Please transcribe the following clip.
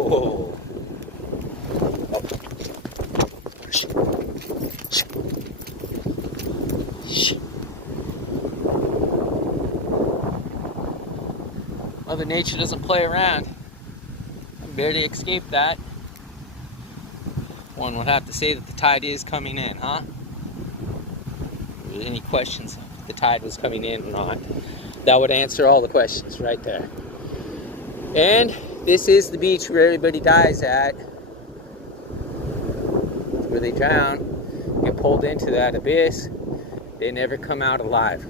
Oh. Mother Nature doesn't play around. I barely escaped that. One would have to say that the tide is coming in, huh? If there's any questions if the tide was coming in or not, that would answer all the questions right there. And this is the beach where everybody dies at. It's where they drown, get pulled into that abyss. They never come out alive.